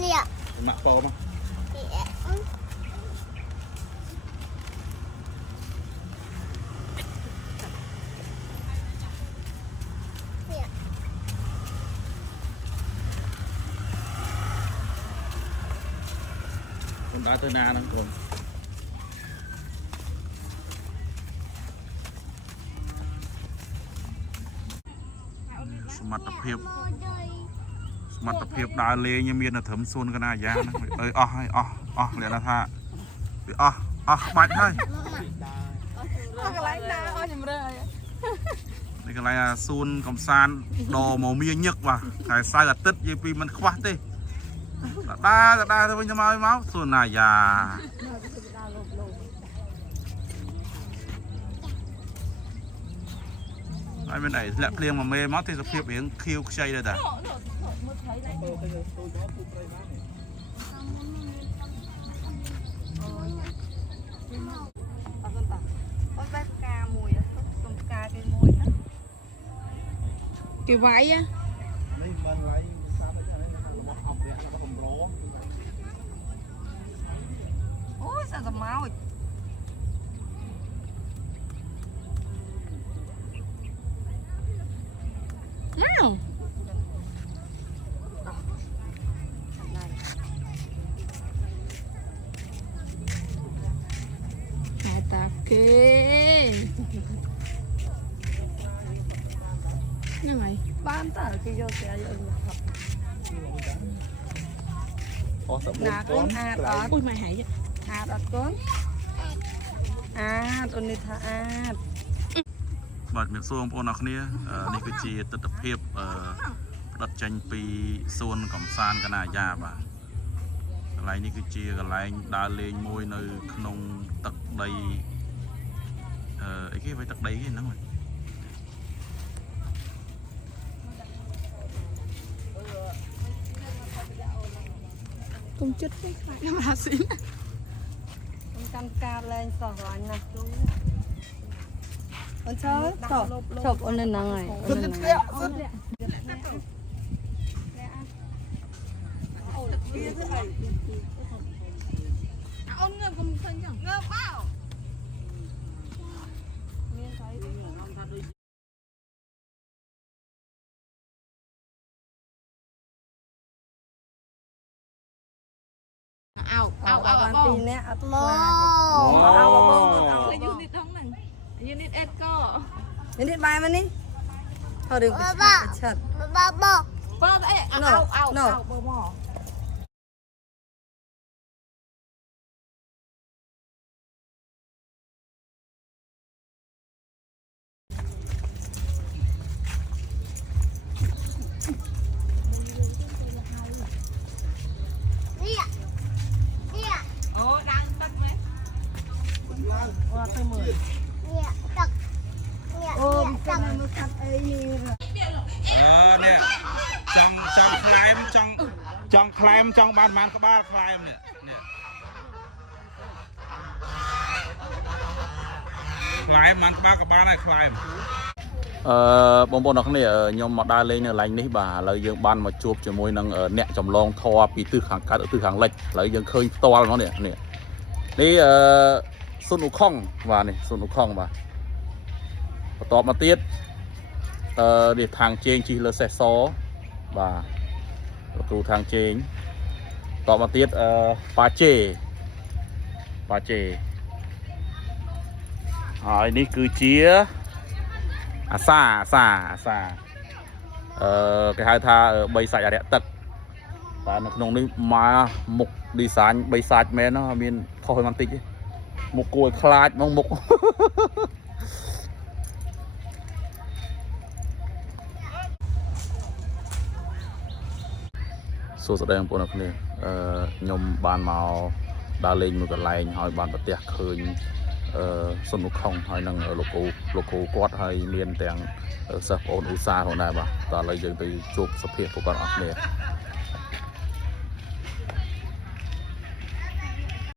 Nè. Mặc bò mà. Con đã tới na đó con. Mặt tập hiệp đá lê như miền là thấm xuân cái này giá nó ơi lẽ là tha bạch thôi đây cái này xuân cầm san đồ màu miên nhức mà cái sai là tất như vì mình khoát đi đa thôi nhưng mà máu xuân này già ai bên này lẹ liền mà mê máu thì tập hiệp biển khiêu chay đây ta cái váy á ôi sao tầm máu nào hai tạp kê như vậy bán tờ cái vô xe nà con đó ui mày hãy đó con tụi này thàបាទមានសួរបងប្អូនអរគ្នានេះគឺជាទស្សនភាពផ្ដិតចេញពីសួនកំសាន្តកណាយ៉ាបាទកន្លែងនេះគឺជាកន្លែងដើរលេងមួយនៅក្នុងទឹកដីអីគេវិញទឹកដីគេហ្នឹងកុំចិត្តទេខ្លាចណាស់អាស៊ីនខ្ញុំកាន់ការលេងសោះរាញ់ណាស់គ្រូអូនចូលឈប់អូននៅហ្នឹងហើយអូននៅហ្នឹងអូនងើបកុំឃើញចឹងងើបបោមានស្អីខ្ញុំថាដូចបានពីរនាក់អត់ខ្លាចយូនីតហ្នឹងយូនីតអេតក៏យូនីតបាយមកនេះថតរឿងប្រឆាត់បើអីបើមកនេះចង់ខ្លែមចង់បានប៉ុន្មានក្បាលខ្លែមនេះខ្លែមប៉ុន្មានក្បាលក៏បានហើយខ្លែមបងប្អូនអរគ្នាខ្ញុំមកដើរលេងនៅកន្លែងនេះបាទឥឡូវយើងបានមកជួបជាមួយនឹងអ្នកចម្លងធរពីទិសខាងកើតទៅទិសខាងលិចឥឡូវយើងឃើញផ្ទាល់ហ្មងនេះស៊ុនអ៊ូខុងបាទនេះស៊ុនអ៊ូខុងបាទបន្ទាប់មកទៀតនេះທາງជេងជិះលើសេះសបាទប្រទូທາງជេងតបមកទៀតប៉ាជេហើយនេះគឺជាអាសាគេហៅថា3សាច់អរិយទឹកបាទនៅក្នុងនេះមកមុខ design 3សាច់មែនណាមានខុសបន្តិចទេមុខគួរឲ្យខ្លាចហ្មងមុខសួស្តីបងប្អូនអរគ្នាខ្ញុំបានមកដើរលេងមួយកន្លែងហើយបានប្រទះឃើញស៊ុនអ៊ូខុងហើយនឹងលោកគ្រូគាត់ហើយមានទាំងសិស្សប្អូនឧស្សាហ៍ផងដែរបាទតោះឥឡូវយើងទៅជួបសភាពួកគាត់អរគ្នា